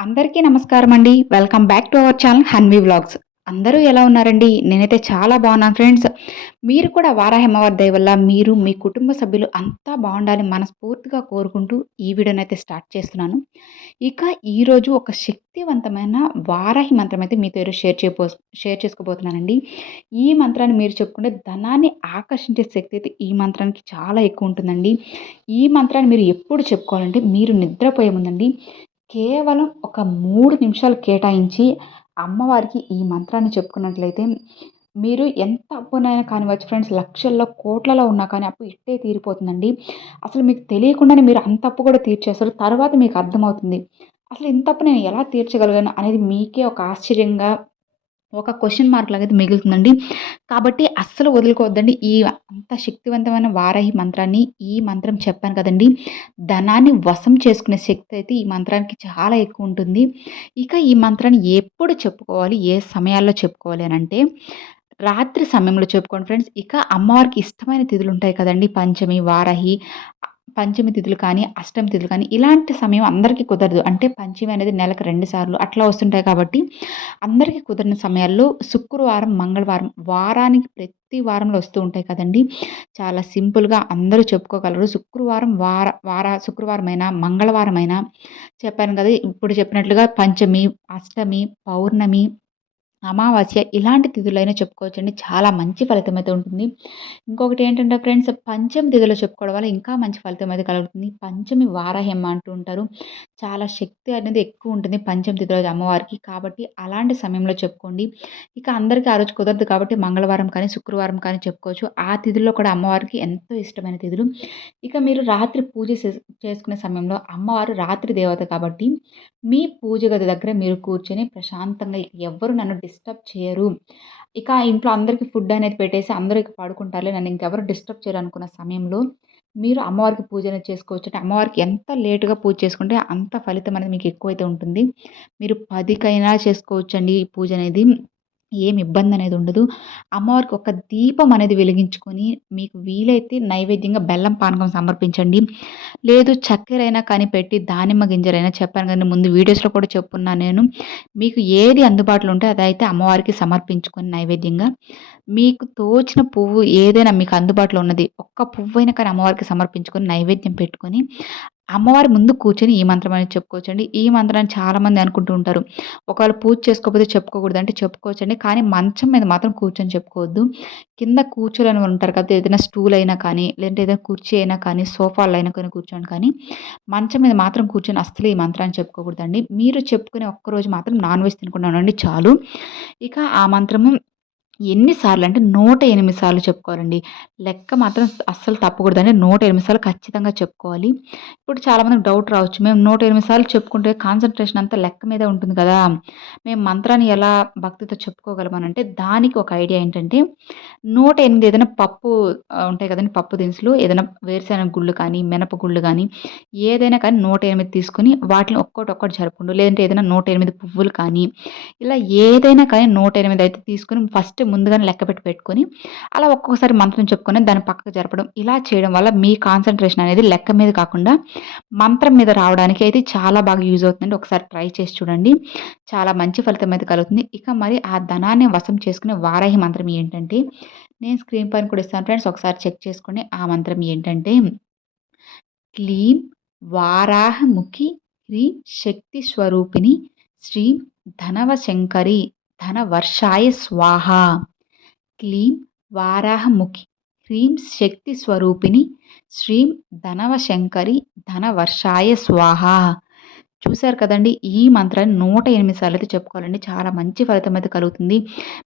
అందరికీ నమస్కారం అండి. Welcome back to our channel Hanvi vlogs. అందరూ ఎలా ఉన్నారండి? నేనైతే చాలా బాగున్నాను ఫ్రెండ్స్. మీరు కూడా వారాహి అమ్మవారి దయ వల్ల మీరు, మీ కుటుంబ సభ్యులు అంతా బాగుండాలని మనస్ఫూర్తిగా కోరుకుంటూ ఈ వీడియోనైతే స్టార్ట్ చేస్తున్నాను. ఇక ఈరోజు ఒక శక్తివంతమైన వారాహి మంత్రం అయితే మీతో ఈరోజు షేర్ చేసుకోబోతున్నానండి. ఈ మంత్రాన్ని మీరు చెప్పుకుంటే ధనాన్ని ఆకర్షించే శక్తి అయితే ఈ మంత్రానికి చాలా ఎక్కువ ఉంటుందండి. ఈ మంత్రాన్ని మీరు ఎప్పుడు చెప్పుకోవాలంటే మీరు నిద్రపోయే ముందండి కేవలం ఒక 3 నిమిషాలు కేటాయించి అమ్మవారికి ఈ మంత్రాన్ని చెప్పుకున్నట్లయితే మీరు ఎంత అప్పునైనా కానివ్వచ్చు ఫ్రెండ్స్. లక్షల్లో, కోట్లలో ఉన్నా కానీ అప్పు ఇట్టే తీరిపోతుందండి. అసలు మీకు తెలియకుండానే మీరు అంత అప్పు కూడా తీర్చేస్తారు. తర్వాత మీకు అర్థమవుతుంది. అసలు ఇంత అప్పు నేను ఎలా తీర్చగలిగాను అనేది మీకే ఒక ఆశ్చర్యంగా ఒక క్వెషన్ మార్క్ లాగైతే మిగులుతుందండి. కాబట్టి అస్సలు వదులుకోవద్దండి. ఈ అంత శక్తివంతమైన వారాహి మంత్రాన్ని, ఈ మంత్రం చెప్పాను కదండీ! ధనాన్ని వశం చేసుకునే శక్తి అయితే ఈ మంత్రానికి చాలా ఎక్కువుంటుంది. ఇక ఈ మంత్రాన్ని ఎప్పుడు చెప్పుకోవాలి? ఏ సమయాల్లో చెప్పుకోవాలి అనంటే, రాత్రి సమయంలో చెప్పుకోండి ఫ్రెండ్స్. ఇక అమ్మవారికి ఇష్టమైన తిథులుంటాయి కదండీ! పంచమి, వారాహి, పంచమి తిథులు కానీ, అష్టమి తిథులు కానీ ఇలాంటి సమయం అందరికీ కుదరదు. అంటే పంచమి అనేది నెలకు 2 సార్లు అట్లా వస్తుంటాయి కాబట్టి అందరికీ కుదరని సమయాల్లో శుక్రవారం, మంగళవారం వారానికి ప్రతి వారంలో వస్తూ ఉంటాయి కదండీ! చాలా సింపుల్‌గా అందరూ చెప్పుకోగలరు. శుక్రవారం శుక్రవారమైనా, మంగళవారమైనా చెప్పాను కదా! ఇప్పుడు చెప్పినట్లుగా పంచమి, అష్టమి, పౌర్ణమి, అమావాస్య ఇలాంటి తిథులైనా చెప్పుకోవచ్చండి. చాలా మంచి ఫలితమైతే ఉంటుంది. ఇంకొకటి ఏంటంటే ఫ్రెండ్స్, పంచమి తిథిలో చెప్పుకోవడం వల్ల ఇంకా మంచి ఫలితం అయితే కలుగుతుంది. పంచమి వారాహ్యమ్మ అంటూ ఉంటారు. చాలా శక్తి అనేది ఎక్కువ ఉంటుంది పంచమి తిథి రోజు అమ్మవారికి. కాబట్టి అలాంటి సమయంలో చెప్పుకోండి. ఇక అందరికీ ఆ రోజు కుదరదు కాబట్టి మంగళవారం కానీ, శుక్రవారం కానీ చెప్పుకోవచ్చు. ఆ తిథుల్లో కూడా అమ్మవారికి ఎంతో ఇష్టమైన తిథులు. ఇక మీరు రాత్రి పూజ చేసుకునే సమయంలో అమ్మవారు రాత్రి దేవత కాబట్టి మీ పూజ గది దగ్గర మీరు కూర్చొని ప్రశాంతంగా ఇక ఎవ్వరు నన్ను డిస్టర్బ్ చేయరు. ఇక ఇంట్లో అందరికి ఫుడ్ అనేది పెట్టేసి అందరూ ఇక పడుకుంటారులే, నన్ను ఇంకెవరు డిస్టర్బ్ చేయరు అనుకున్న సమయంలో మీరు అమ్మవారికి పూజ అనేది చేసుకోవచ్చు. అంటే అమ్మవారికి ఎంత లేట్‌గా పూజ చేసుకుంటే అంత ఫలితం అనేది మీకు ఎక్కువైతే ఉంటుంది. మీరు 10కైనా చేసుకోవచ్చండి ఈ పూజ అనేది. ఏమి ఇబ్బందనేది ఉండదు. అమ్మవారికి ఒక దీపం అనేది వెలిగించుకొని, మీకు వీలైతే నైవేద్యంగా బెల్లం పానకం సమర్పించండి. లేదు చక్కెరైనా కానీ పెట్టి, దానిమ్మ గింజలైనా చెప్పాను కదండీ ముందు వీడియోస్‌లో కూడా చెప్పున్నాను నేను. మీకు ఏది అందుబాటులో ఉంటే అదైతే అమ్మవారికి సమర్పించుకొని నైవేద్యంగా, మీకు తోచిన పువ్వు ఏదైనా మీకు అందుబాటులో ఉన్నది, ఒక్క పువ్వైనా కానీ అమ్మవారికి సమర్పించుకొని నైవేద్యం పెట్టుకొని అమ్మవారి ముందు కూర్చొని ఈ మంత్రం అనేది చెప్పుకోవచ్చండి. ఈ మంత్రాన్ని చాలామంది అనుకుంటూ ఉంటారు. ఒకవేళ పూజ చేసుకోకపోతే చెప్పుకోకూడదు అంటే చెప్పుకోవచ్చండి. కానీ మంచం మీద మాత్రం కూర్చొని చెప్పుకోవద్దు. కింద కూర్చోలేని వాళ్ళు ఉంటారు కదా! ఏదైనా స్టూల్ అయినా కానీ, లేదంటే ఏదైనా కుర్చీ అయినా కానీ, సోఫాలో అయినా కానీ కూర్చోండి కానీ, మంచం మీద మాత్రం కూర్చొని అస్సలు ఈ మంత్రాన్ని చెప్పుకోకూడదండి. మీరు చెప్పుకునే ఒక్కరోజు మాత్రం నాన్ వెజ్ తినకుండా ఉండండి చాలు. ఇక ఆ మంత్రము ఎన్ని సార్లు అంటే 108 సార్లు చెప్పుకోవాలండి. లెక్క మాత్రం అస్సలు తప్పకూడదండి. 108 సార్లు ఖచ్చితంగా చెప్పుకోవాలి. ఇప్పుడు చాలామందికి డౌట్ రావచ్చు. మేము 108 సార్లు చెప్పుకుంటే కాన్సంట్రేషన్ అంతా లెక్క మీదే ఉంటుంది కదా! మేము మంత్రాన్ని ఎలా భక్తితో చెప్పుకోగలమనంటే దానికి ఒక ఐడియా ఏంటంటే 108 ఏదైనా పప్పు ఉంటాయి కదండీ! పప్పు దినుసులు ఏదైనా వేరుశెనగ గుళ్ళు కానీ, మినప గుళ్ళు గానీ ఏదైనా కానీ 108 తీసుకొని వాటిని ఒక్కోటి జరుపుకుంటూ లేదంటే ఏదైనా 108 పువ్వులు కానీ ఇలా ఏదైనా కానీ 108 అయితే తీసుకొని ఫస్ట్ ముందుగానే లెక్కపెట్టి పెట్టుకొని, అలా ఒక్కొక్కసారి మంత్రం చెప్పుకొని దాన్ని పక్కకు జరపడం. ఇలా చేయడం వల్ల మీ కాన్సంట్రేషన్ అనేది లెక్క మీద కాకుండా మంత్రం మీద రావడానికి అయితే చాలా బాగా యూజ్ అవుతుందండి. ఒకసారి ట్రై చేసి చూడండి. చాలా మంచి ఫలితం అయితే కలుగుతుంది. ఇక మరి ఆ ధనాన్ని వశం చేసుకునే వారాహి మంత్రం ఏంటంటే, నేను స్క్రీన్ పైన కూడా ఇస్తాను ఫ్రెండ్స్. ఒకసారి చెక్ చేసుకోండి. ఆ మంత్రం ఏంటంటే క్లీం వారాహముఖి హ్రీం శక్తి స్వరూపిణి శ్రీం ధనవశంకరి ధనవర్షాయ స్వాహ. క్లీం వారాహముఖి హ్రీం శక్తి స్వరూపిణి శ్రీం ధనవశంకరి ధనవర్షాయ స్వాహ. చూసారు కదండీ! ఈ మంత్రాన్ని 108 సార్లయితే చెప్పుకోవాలండి. చాలా మంచి ఫలితం అయితే కలుగుతుంది.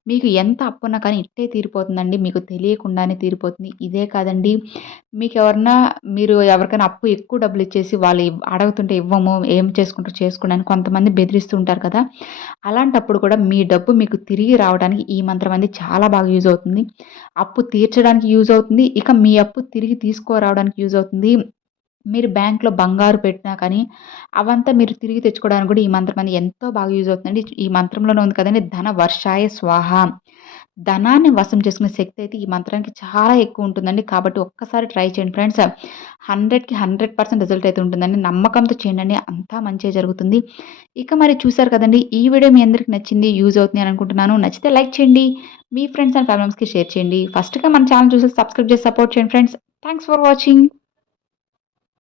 మీకు ఎంత అప్పున్నా కానీ ఇట్టే తీరిపోతుందండి. మీకు తెలియకుండానే తీరిపోతుంది. ఇదే కాదండి, మీరు ఎవరికైనా అప్పు ఎక్కువ డబ్బులిచ్చేసి వాళ్ళు అడుగుతుంటే ఇవ్వము, ఏం చేసుకుంటారో చేసుకోండి అని కొంతమంది బెదిరిస్తూ ఉంటారు కదా! అలాంటప్పుడు కూడా మీ డబ్బు మీకు తిరిగి రావడానికి ఈ మంత్రం అనేది చాలా బాగా యూజ్ అవుతుంది. అప్పు తీర్చడానికి యూజ్ అవుతుంది. ఇక మీ అప్పు తిరిగి తీసుకురావడానికి యూజ్ అవుతుంది. మీరు బ్యాంక్‌లో బంగారు పెట్టినా కానీ, అవంతా మీరు తిరిగి తెచ్చుకోవడానికి కూడా ఈ మంత్రం అనేది ఎంతో బాగా యూజ్ అవుతుందండి. ఈ మంత్రంలోనే ఉంది కదండీ! ధన వర్షాయ స్వాహ. ధనాన్ని వశం చేసుకునే శక్తి అయితే ఈ మంత్రానికి చాలా ఎక్కువ ఉంటుందండి. కాబట్టి ఒక్కసారి ట్రై చేయండి ఫ్రెండ్స్. 100కి 100% రిజల్ట్ అయితే ఉంటుందండి. నమ్మకంతో చేయండి. అంతా మంచే జరుగుతుంది. ఇక మరి చూసారు కదండీ! ఈ వీడియో మీ అందరికి నచ్చింది, యూజ్ అవుతుంది అని అనుకుంటున్నాను. నచ్చితే లైక్ చేయండి. మీ ఫ్రెండ్స్ అండ్ ఫ్యామిలీ మెంబర్స్‌కి షేర్ చేయండి. ఫస్ట్‌గా మన ఛానల్ చూసి సబ్స్క్రైబ్ చేసి సపోర్ట్ చేయండి ఫ్రెండ్స్. Thanks for watching.